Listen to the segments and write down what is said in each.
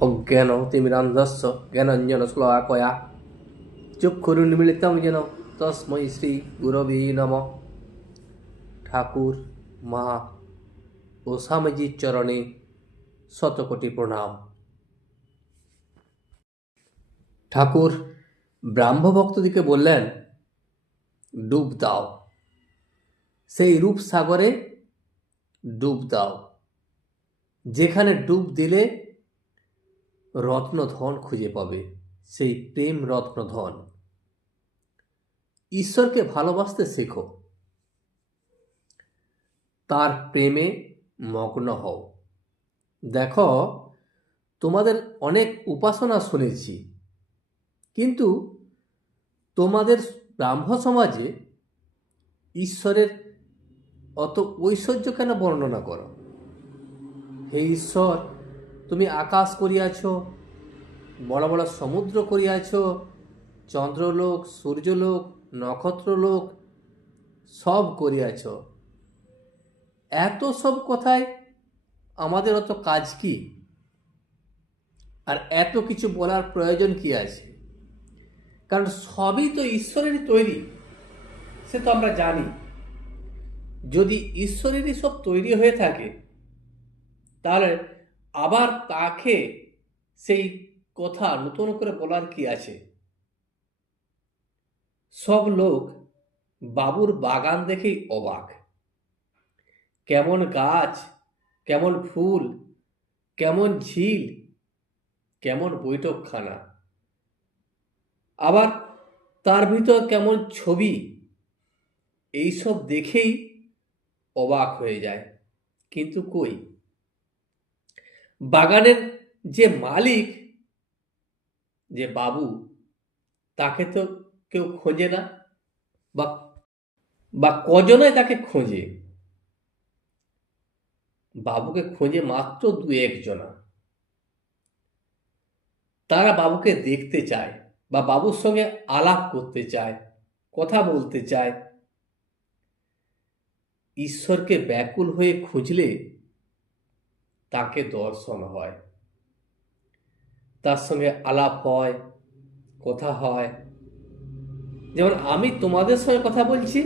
অজ্ঞান তিমিরান্ধস্য জ্ঞানঞ্জন শ্লোকয়া চক্ষুরুন্মিলিতং যেন তস্মৈ শ্রী গুরবে নম। ঠাকুর মা ও স্বামীজির চরণে শতকোটি প্রণাম। ঠাকুর, ব্রাহ্মভক্তদিকে বললেন, ডুব দাও। সেই রূপ সাগরে ডুব দাও। যেখানে ডুব দিলে রত্নধন খুঁজে পাবে, সেই প্রেম রত্নধন। ঈশ্বরকে ভালোবাসতে শেখো। তার প্রেমে মগ্ন হও। দেখো, তোমাদের অনেক উপাসনা শুনেছি, কিন্তু তোমাদের ব্রাহ্ম সমাজে ঈশ্বরের অত ঐশ্বর্য কেন বর্ণনা করো? হে ঈশ্বর তুমি আকাশ করিয়াছ, বড় বড় সমুদ্র করিয়াছ, চন্দ্রলোক, সূর্যলোক, নক্ষত্রলোক, সব করিয়াছ। এত সব কথায় আমাদের অত কাজ কি? আর এত কিছু বলার প্রয়োজন কি আছে? কারণ সবই তো ঈশ্বরেরই তৈরি, সে তো আমরা জানি। যদি ঈশ্বরেরই সব তৈরি হয়ে থাকে, তাহলে আবার তাকে সেই কথা নতুন করে বলার কি আছে? সব লোক বাবুর বাগান দেখেই অবাক। কেমন গাছ, কেমন ফুল, কেমন ঝিল, কেমন বৈঠকখানা। আবার তার ভিতর কেমন ছবি, এইসব দেখেই অবাক হয়ে যায়। কিন্তু কই? বাগানের যে মালিক, যে বাবু, তাকে তো কেউ খোঁজে না বা বা কজনায় তাকে খোঁজে? বাবুকে খোঁজে মাত্র দু একজনা। তারা বাবুকে দেখতে চায় বা বাবুর সঙ্গে আলাপ করতে চায়, কথা বলতে চায়। ঈশ্বরকে ব্যাকুল হয়ে খুঁজলে তাকে দর্শন হয়। তার সঙ্গে আলাপ হয়, কথা হয়। যেমন আমি তোমাদের সঙ্গে কথা বলছি,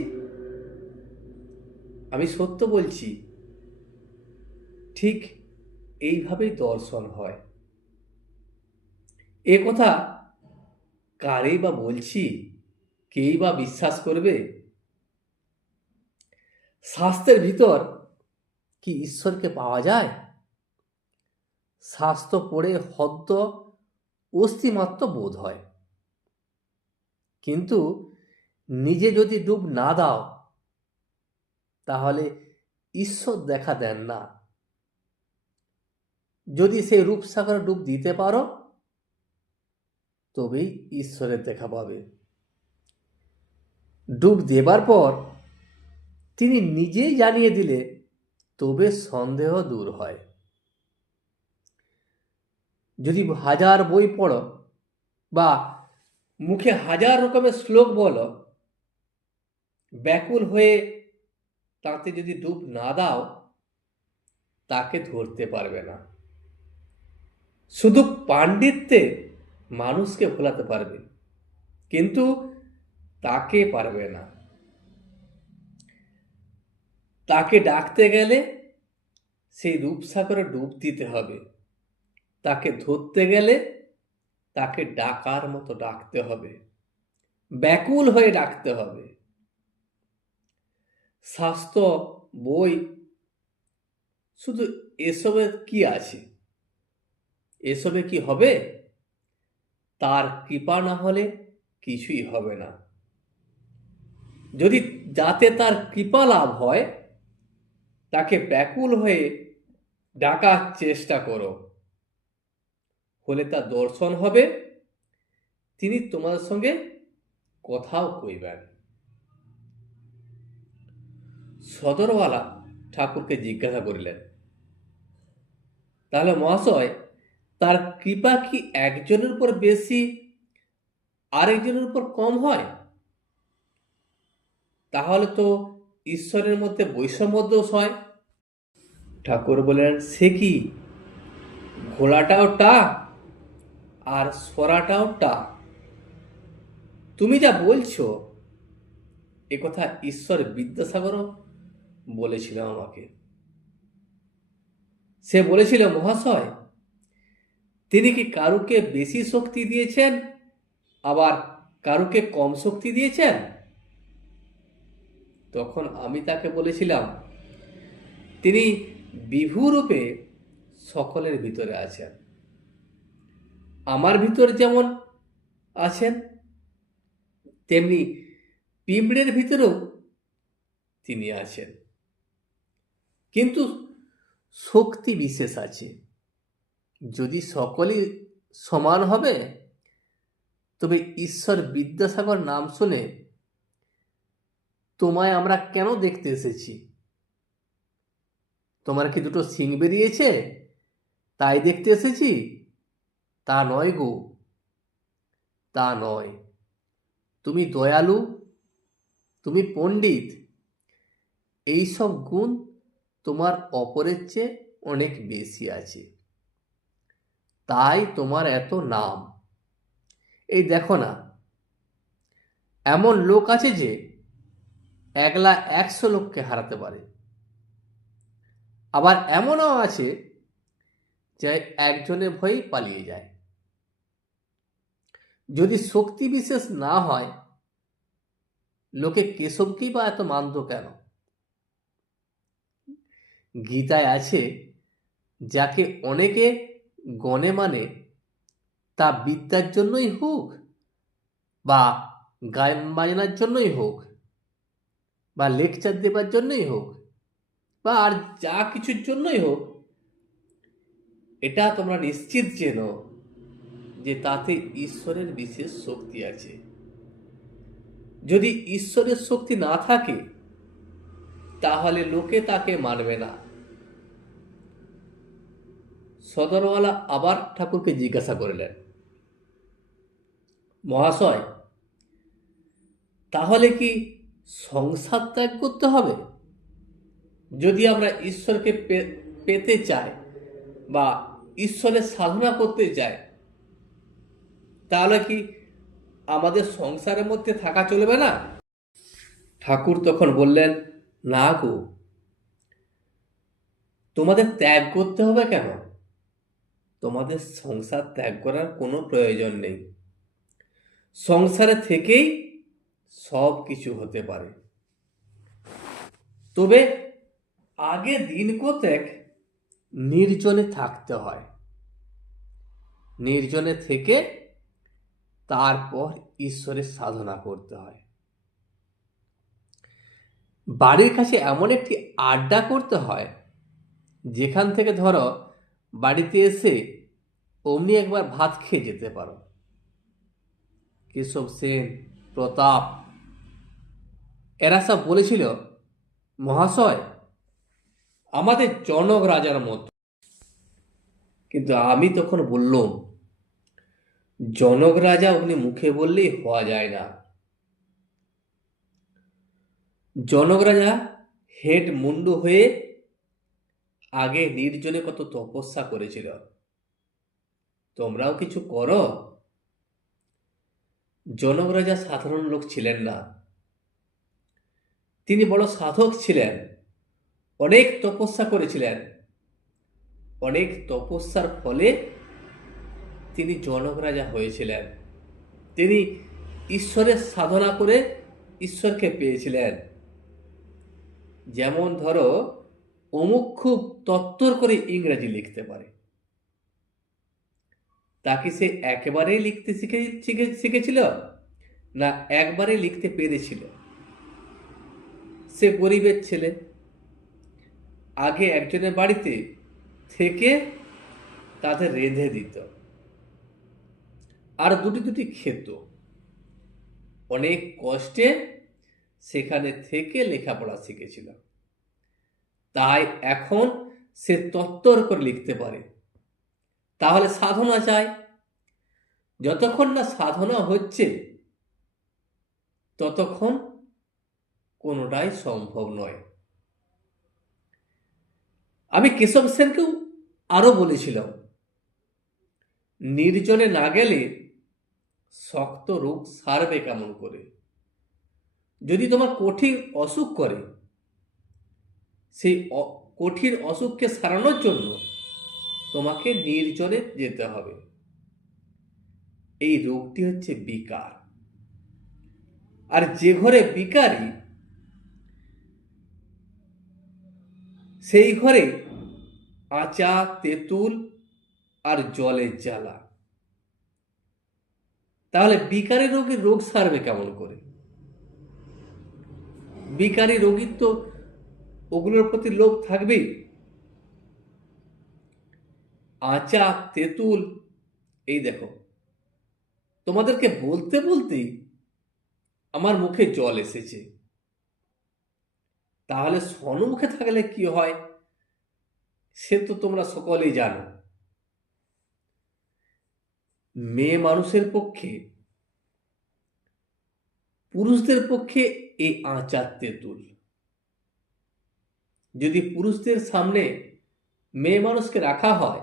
আমি সত্য বলছি, ঠিক এইভাবেই দর্শন হয়। এ কথা কারেই বা বলছি, কেই বা বিশ্বাস করবে? শাস্ত্রের ভিতর কি ঈশ্বরকে পাওয়া যায়? শাস্ত্র পড়ে হদ্দ অস্থিমাত্র বোধ হয়। কিন্তু নিজে যদি ডুব না দাও, তাহলে ঈশ্বর দেখা দেন না। যদি সেই রূপসাগরে ডুব দিতে পারো, তবেই ঈশ্বরের দেখা পাবে। ডুব দেবার পর তিনি নিজেই জানিয়ে দিলে, তবে সন্দেহ দূর হয়। যদি হাজার বই পড়ো বা মুখে হাজার রকমের শ্লোক বলো, ব্যাকুল হয়ে তাতে যদি ডুব না দাও, তাকে ধরতে পারবে না। শুধু পাণ্ডিত্যে মানুষকে ভোলাতে পারবে, কিন্তু তাকে পারবে না। তাকে ডাকতে গেলে সেই রূপসাগরে ডুব দিতে হবে। তাকে ধরতে গেলে তাকে ডাকার মতো ডাকতে হবে। ব্যাকুল হয়ে ডাকতে হবে। স্বাস্থ্য, বই, শুধু এসবে কি আছে? এসবে কি হবে? তার কৃপা না হলে কিছুই হবে না। যদি যাতে তার কৃপা লাভ হয়, তাকে ব্যাকুল হয়ে ডাকার চেষ্টা করো। হলে তার দর্শন হবে। তিনি তোমাদের সঙ্গে কথাও কইবেন। সদরওয়ালা ঠাকুরকে জিজ্ঞাসা করিলেন, তাহলে মহাশয়, তার কৃপা কি একজনের উপর বেশি, আরেকজনের উপর কম হয়? তাহলে তো ঈশ্বরের মধ্যে বৈষম্য দোষ হয়। ঠাকুর বলেন সে কি? ঘোলাটাও টা আর সরাটাও টা। তুমি যা বলছো, এ কথা ঈশ্বর বিদ্যাসাগরও বলেছিল আমাকে। সে বলেছিল, মহাশয়, তিনি কি কারুকে বেশি শক্তি দিয়েছেন, আবার কারুকে কম শক্তি দিয়েছেন? তখন আমি তাকে বলেছিলাম, তিনি বিভুরূপে সকলের ভিতরে আছেন। আমার ভিতরে যেমন আছেন, তেমনি পিঁপড়ের ভিতরেও তিনি আছেন। কিন্তু শক্তি বিশেষ আছে। যদি সকলেই সমান হবে, তবে ঈশ্বর বিদ্যাসাগর নাম শুনে তোমায় আমরা কেন দেখতে এসেছি? তোমার কি দুটো সিং বেরিয়েছে? তাই দেখতে এসেছি? তা নয় গো। তা নয়। তুমি দয়ালু, তুমি পণ্ডিত এই সব গুণ তোমার অপরের চেয়ে অনেক বেশি আছে। তাই তোমার এত নাম। এই দেখো না, এমন লোক আছে যে একলা একশো লোককে হারাতে পারে। আবার এমনও আছে যে একজনের ভয়েই পালিয়ে যায়। যদি শক্তি বিশেষ না হয়, লোকে কেশবকেই বা এত মানত কেন? গীতায় আছে, যাকে অনেকে গণে মানে তা বিদ্যার জন্যই হোক বা গায়ন বাজনার জন্যই হোক বা লেকচার দেবার জন্যই হোক বা আর যা কিছুর জন্যই হোক, এটা তোমরা নিশ্চিত যেন যে তাতে ঈশ্বরের বিশেষ শক্তি আছে। যদি ঈশ্বরের শক্তি না থাকে, তাহলে লোকে তাকে মানবে না। সদরওয়ালা আবার ঠাকুরকে জিজ্ঞাসা করলেন, মহাশয়, তাহলে কি সংসার ত্যাগ করতে হবে? যদি আমরা ঈশ্বরকে পেতে চাই বা ঈশ্বরের সাধনা করতে চাই তাহলে কি আমাদের সংসারের মধ্যে থাকা চলবে না? ঠাকুর তখন বললেন, না গো। তোমাদের ত্যাগ করতে হবে কেন? তোমাদের সংসার ত্যাগ করার কোনো প্রয়োজন নেই। সংসারে থেকেই সব কিছু হতে পারে। তবে আগে দিন কতেক নির্জনে থাকতে হয়। নির্জনে থেকে তারপর ঈশ্বরের সাধনা করতে হয়। বাড়ির কাছে এমন একটি আড্ডা করতে হয়, যেখান থেকে ধরো বাড়িতে এসে অমনি একবার ভাত খেয়ে যেতে পারো। কেশব সেন, প্রতাপ, এরা সব বলেছিল, মহাশয়, আমাদের জনক রাজার মতো। কিন্তু আমি তখন বললাম জনক রাজা উনি মুখে বললেই হওয়া যায় না। জনক রাজা হেড মুন্ডু হয়ে আগে নির্জনে কত তপস্যা করেছিল। তোমরাও কিছু করো? জনক রাজা সাধারণ লোক ছিলেন না। তিনি বড় সাধক ছিলেন। অনেক তপস্যা করেছিলেন। অনেক তপস্যার ফলে তিনি জনক রাজা হয়েছিলেন। তিনি ঈশ্বরের সাধনা করে ঈশ্বরকে পেয়েছিলেন। যেমন ধরো, অমুক খুব তত্তর করে ইংরেজি লিখতে পারে। তাকে সে একেবারেই লিখতে শিখে, শিখে- শিখেছিল না একবারে লিখতে পেরেছিল? সে গরিবের ছেলে। আগে একজনের বাড়িতে থেকে তাদের রেঁধে দিত। আর দুটি দুটি খেত অনেক কষ্টে সেখানে থেকে লেখাপড়া শিখেছিল তাই এখন সে তত্তর করে লিখতে পারে। তাহলে সাধনা চাই। যতক্ষণ না সাধনা হচ্ছে, ততক্ষণ কোনোটাই সম্ভব নয়। আমি কেশব সেনকেও আরও বলেছিলাম, নির্জনে না গেলে শক্ত রোগ সারবে কেমন করে? যদি তোমার কঠিন অসুখ করে, সেই কঠিন অসুখকে সারানোর জন্য তোমাকে নির্জনে যেতে হবে। এই রোগটি হচ্ছে বিকার। আর যে ঘরে বিকারী, সেই ঘরে আচা, তেঁতুল আর জলের জ্বালা। তাহলে বিকারী রোগীর রোগ সারবে কেমন করে? বিকারী রোগীর তো ওগুলোর প্রতি লোভ থাকবেই। আচা তেঁতুল, এই দেখো, তোমাদেরকে বলতে বলতেই আমার মুখে জল এসেছে। তাহলে সন্মুখে থাকলে কি হয়? সে তো তোমরা সকলেই জানো। মেয়ে মানুষের পক্ষে, পুরুষদের পক্ষে এই আচার তেঁতুল। যদি পুরুষদের সামনে মেয়ে মানুষকে রাখা হয়,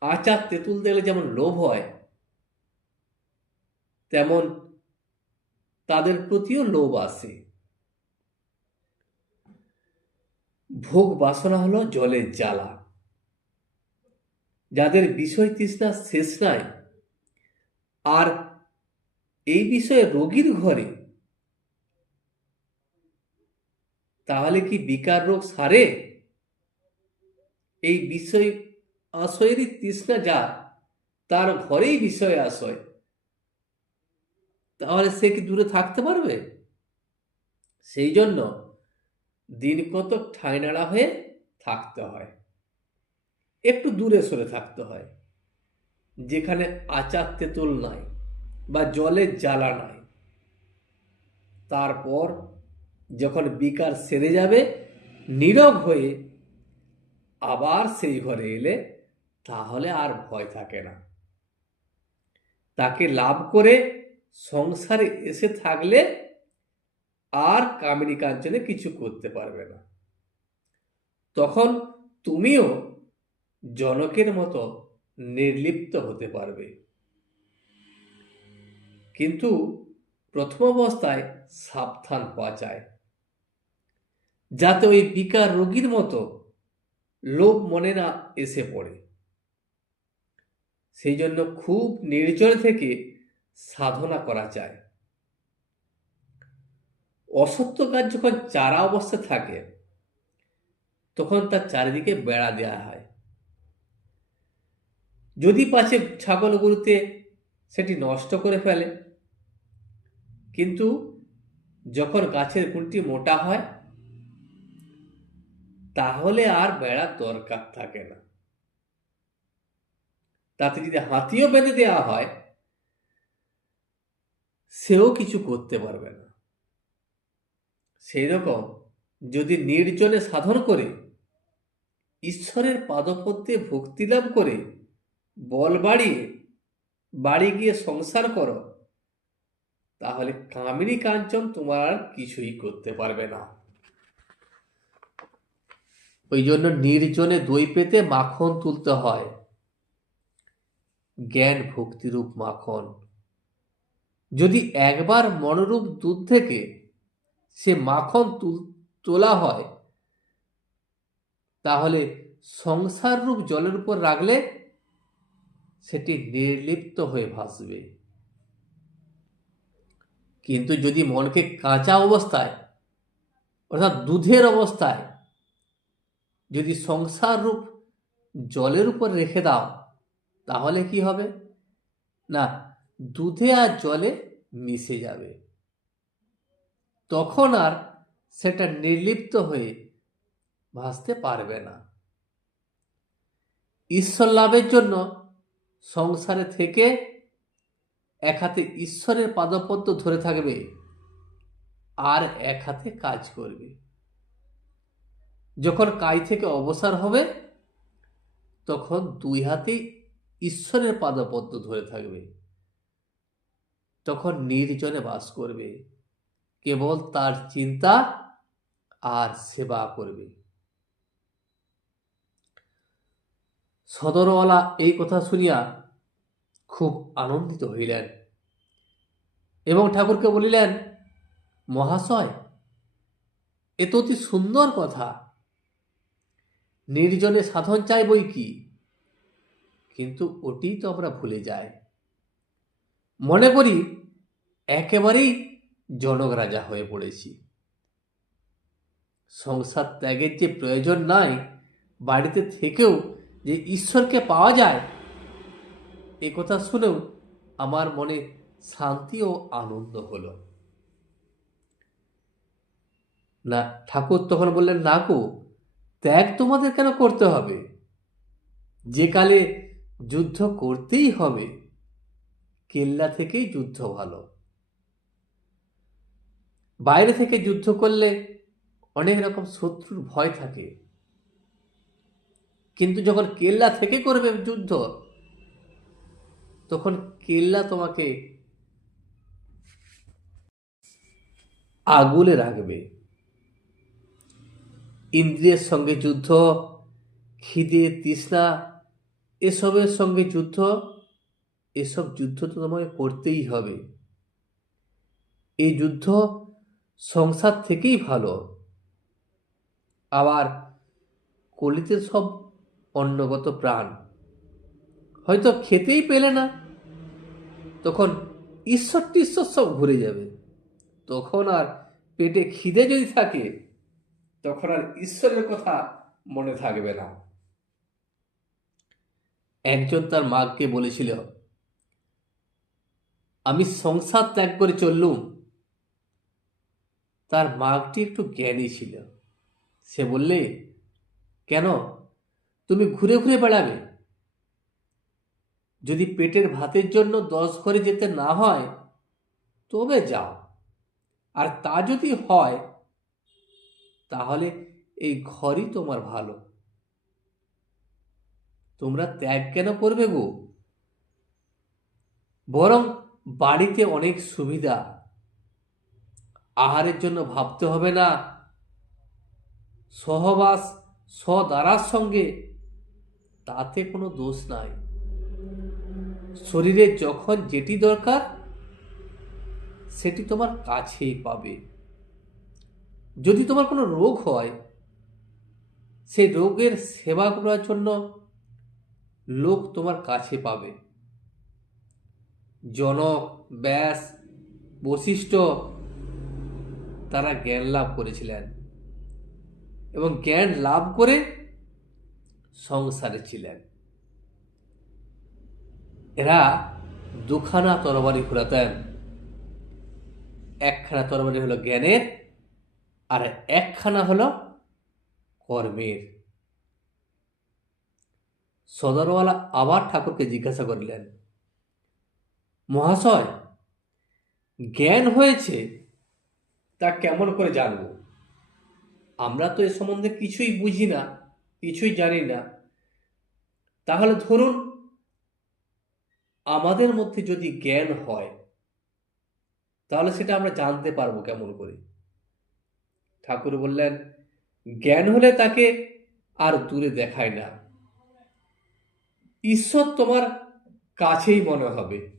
আচার তেঁতুল দেখলে যেমন লোভ হয়, তেমন তাদের প্রতিও লোভ আসে। ভোগ বাসনা হলো জলের জ্বালা। যাদের বিষয় তৃষ্ণা শেষ নাই, আর এই বিষয়ে রোগীর ঘরে, তাহলে কি বিকার রোগ সারে? এই বিষয় আশয়েরই তৃষ্ণা যা তার ঘরেই বিষয় আশয়। তাহলে সে কি দূরে থাকতে পারবে? সেই জন্য দিন কত ঠাঁই নাড়া হয়ে থাকতে হয়। একটু দূরে সরে থাকতে হয়। যেখানে আচার তেঁতুল নাই বা জলের জ্বালা নাই। তারপর যখন বিকার সেরে যাবে, নীরব হয়ে আবার সেই ঘরে এলে তাহলে আর ভয় থাকে না। তাকে লাভ করে সংসারে এসে থাকলে আর কামিনী কাঞ্চনে কিছু করতে পারবে না। তখন তুমিও জনকের মতো নির্লিপ্ত হতে পারবে। কিন্তু প্রথম অবস্থায় সাবধান হওয়া যায়। যাতে ওই বিকার রোগীর মতো লোভ মনে না এসে পড়ে। সেই জন্য খুব নির্জন থেকে সাধনা করা যায়। অসত্য কাজ যখন চারা অবস্থা থাকে, তখন তার চারিদিকে বেড়া দেওয়া হয়। যদি পাছে ছাগলগুলোতে সেটি নষ্ট করে ফেলে, কিন্তু যখন গাছের গুণটি মোটা হয়, তাহলে আর বেড়ার দরকার থাকে না। তাতে যদি হাতিও বেঁধে দেওয়া হয়, সেও কিছু করতে পারবে না। সেই রকম যদি নির্জনে সাধন করে, ঈশ্বরের পাদপত্যে ভক্তি লাভ করে বল বাড়িয়ে বাড়ি গিয়ে সংসার করো। তাহলে কামিনী কাঞ্চন তোমার আর কিছুই করতে পারবে না। ওই জন্য নির্জনে দই পেতে মাখন তুলতে হয়। জ্ঞান ভক্তিরূপ মাখন। যদি একবার মনোরূপ দুধ থেকে সে মাখন তুল- হয়, তাহলে সংসার রূপ জলের উপর রাখলে সেটি নির্লিপ্ত হয়ে ভাসবে। কিন্তু যদি মনকে কাঁচা অবস্থায়, অর্থাৎ দুধের অবস্থায়, যদি সংসার রূপ জলের উপর রেখে দাও, তাহলে কি হবে? না, দুধে আর জলে মিশে যাবে। তখন আর সেটা নির্লিপ্ত হয়ে ভাসতে পারবে না। ঈশ্বর লাভের জন্য সংসারে থেকে এক হাতে ঈশ্বরের পাদপদ্ম ধরে থাকবে আর এক হাতে কাজ করবে। যখন কাজ থেকে অবসর হবে, তখন দুই হাতেই ঈশ্বরের পাদপদ্ম ধরে থাকবে। তখন নির্জনে বাস করবে, কেবল তার চিন্তা আর সেবা করবে। সদরওয়ালা এই কথা শুনিয়া খুব আনন্দিত হইলেন এবং ঠাকুরকে বলিলেন, মহাশয়, এ তো অতি সুন্দর কথা। নির্জনে সাধন চাই বই কি? কিন্তু ওটি তো আমরা ভুলে যাই। মনে করি একেবারেই জনক রাজা হয়ে পড়েছি। সংসার ত্যাগের যে প্রয়োজন নাই, বাড়িতে থেকেও যে ঈশ্বরকে পাওয়া যায়, এ কথা শুনেও আমার মনে শান্তি ও আনন্দ হলো। না, ঠাকুর তখন বললেন, না গো, ত্যাগ তোমাদের কেন করতে হবে? যে কালে যুদ্ধ করতেই হবে, কেল্লা থেকেই যুদ্ধ ভালো। বাইরে থেকে যুদ্ধ করলে অনেক রকম শত্রুর ভয় থাকে। কিন্তু যখন কেল্লা থেকে করবে যুদ্ধ, তখন কেল্লা তোমাকে আগুলে রাখবে। ইন্দ্রিয়ের সঙ্গে যুদ্ধ, খিদে, তৃষ্ণা, এসবের সঙ্গে যুদ্ধ, এসব যুদ্ধ তো তোমাকে করতেই হবে। এই যুদ্ধ সংসার থেকেই ভালো। আবার কলিতে সব অন্নগত প্রাণ। হয়তো খেতেই পেলে না। তখন ঈশ্বর টিশ্বর সব ঘুরে যাবে। তখন আর পেটে খিদে যদি থাকে, তখন আর ঈশ্বরের কথা মনে থাকবে না। একজন তার মাকে বলেছিল, আমি সংসার ত্যাগ করে চললুম। তার মাগটি একটু জ্ঞানী ছিল। সে বললে, কেন? তুমি ঘুরে ঘুরে বেড়াবে। যদি পেটের ভাতের জন্য দশ ঘরে যেতে না হয়, তবে যাও। আর তা যদি হয়, তাহলে এই ঘরই তোমার ভালো। তোমরা ত্যাগ কেন করবে গো? বরং বাড়িতে অনেক সুবিধা। আহারের জন্য ভাবতে হবে না। সহবাস সদারার সঙ্গে তাতে কোনো দোষ নাই। শরীরে যখন যেটি দরকার, সেটি তোমার কাছেই পাবে। যদি তোমার কোনো রোগ হয়, সেই রোগের সেবা করার জন্য লোক তোমার কাছে পাবে। জনক, ব্যাস, বশিষ্ঠ, তারা জ্ঞান লাভ করেছিলেন। এবং জ্ঞান লাভ করে সংসারে ছিলেন। এরা দুখানা তরবারি ঘুরাতেন। একখানা তরবারি হলো জ্ঞানের আর একখানা হলো কর্মের। সদরওয়ালা আবার ঠাকুরকে জিজ্ঞাসা করিলেন, মহাশয়, জ্ঞান হয়েছে তা কেমন করে জানব? আমরা তো এ সম্বন্ধে কিছুই বুঝি না। কিছুই জানি না। তাহলে ধরুন, আমাদের মধ্যে যদি জ্ঞান হয়, তাহলে সেটা আমরা জানতে পারব কেমন করে। ঠাকুর বললেন, জ্ঞান হলে তাকে আর দূরে দেখায় না। ঈশ্বর তোমার কাছেই মনে হবে।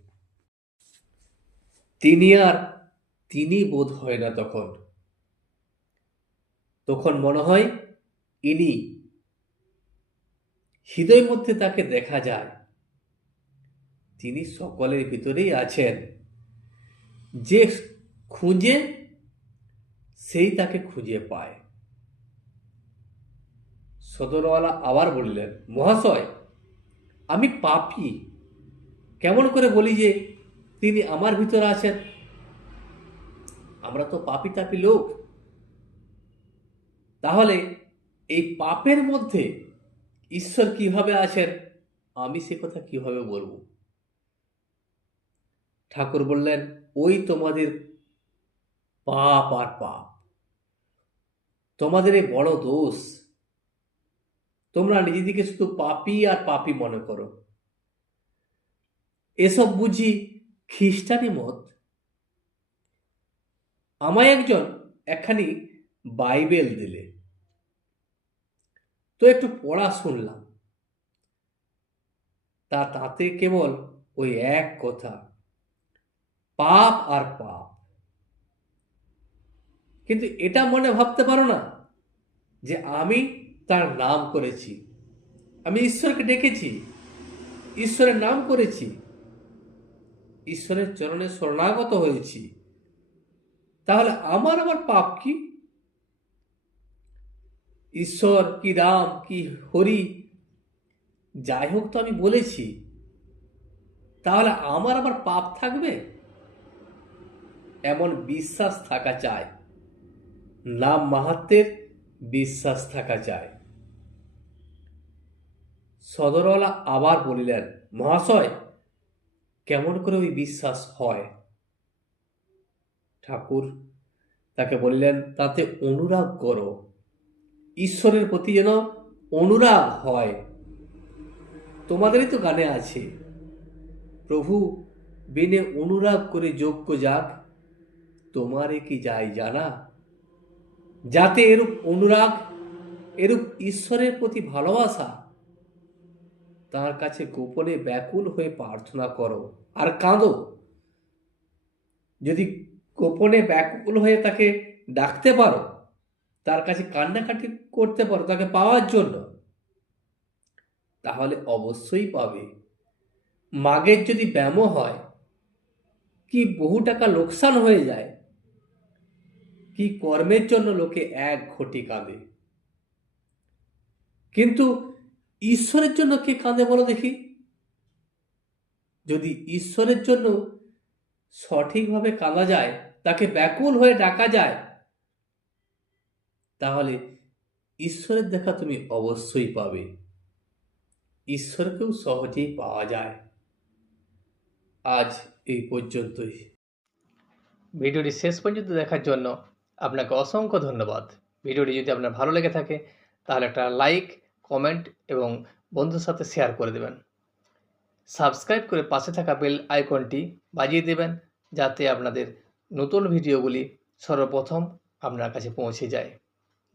তিনি আর তিনি বোধ হয় না তখন। তখন মনে হয় ইনি হৃদয় মধ্যে তাকে দেখা যায়। তিনি সকলের ভিতরেই আছেন। যে খুঁজে, সেই তাকে খুঁজে পায়। সদরওয়ালা আবার বললেন, মহাশয়, আমি পাপি। কেমন করে বলি যে তিনি আমার ভিতরে আছেন? আমরা তো পাপি তাপি লোক। তাহলে এই পাপের মধ্যে ঈশ্বর কীভাবে আছেন? আমি সে কথা কীভাবে বলব? ঠাকুর বললেন, ওই তোমাদের পাপ আর পাপ। তোমাদের এই বড় দোষ। তোমরা নিজেদিকে শুধু পাপি আর পাপি মনে করো। এসব বুঝি খ্রিস্টানি মত? আমায় একজন একখানি বাইবেল দিলে। তো একটু পড়া শুনলাম। তা তাতে কেবল ওই এক কথা, পাপ আর পাপ। কিন্তু এটা মনে ভাবতে পারো না যে আমি তার নাম করেছি। আমি ঈশ্বরকে ডেকেছি, ঈশ্বরের নাম করেছি, ঈশ্বরের চরণে শরণাগত হয়েছি। তাহলে আমার আবার পাপ কি? ঈশ্বর কি রাম, কি হরি? যাই হোক তো আমি বলেছি। তাহলে আমার আবার পাপ থাকবে? এমন বিশ্বাস থাকা চায় নাম মাহাত্মের বিশ্বাস থাকা চায় সদরওয়ালা আবার বলিলেন, মহাশয়, কেমন করে ওই বিশ্বাস হয়? ঠাকুর তাকে বললেন, তাতে অনুরাগ করো। ঈশ্বরের প্রতি যেন অনুরাগ হয়। তোমাদেরই তো গানে আছে। প্রভু, বেনে অনুরাগ করে যোগ্য যাক, তোমারে কি যাই জানা? যাতে এরূপ অনুরাগ, এরূপ ঈশ্বরের প্রতি ভালোবাসা, তার কাছে গোপনে ব্যাকুল হয়ে প্রার্থনা করো। আর কাঁদো। যদি গোপনে ব্যাকুল হয়ে তাকে ডাকতে পারো তার কাছে কান্নাকাটি করতে পারো, তাকে পাওয়ার জন্য, তাহলে অবশ্যই পাবে। মাগের যদি ব্যামো হয়, কি বহু টাকা লোকসান হয়ে যায়? কি কর্মের জন্য লোকে এক ঘটি কাঁদে? কিন্তু ঈশ্বরের জন্য কে কাঁদে বলো দেখি? যদি ঈশ্বরের জন্য সঠিকভাবে কাঁদা যায়, তাকে ব্যাকুল হয়ে ডাকা যায় তাহলে ঈশ্বরের দেখা তুমি অবশ্যই পাবে। ঈশ্বরকেও সহজেই পাওয়া যায়। আজ এই পর্যন্তই। ভিডিওটি শেষ পর্যন্ত দেখার জন্য আপনাকে অসংখ্য ধন্যবাদ। ভিডিওটি যদি আপনার ভালো লেগে থাকে, তাহলে একটা লাইক, কমেন্ট এবং বন্ধুর সাথে শেয়ার করে দেবেন। সাবস্ক্রাইব করে পাশে থাকা বেল আইকনটি বাজিয়ে দেবেন, যাতে আপনাদের নতুন ভিডিওগুলি সর্বপ্রথম আপনার কাছে পৌঁছে যায়।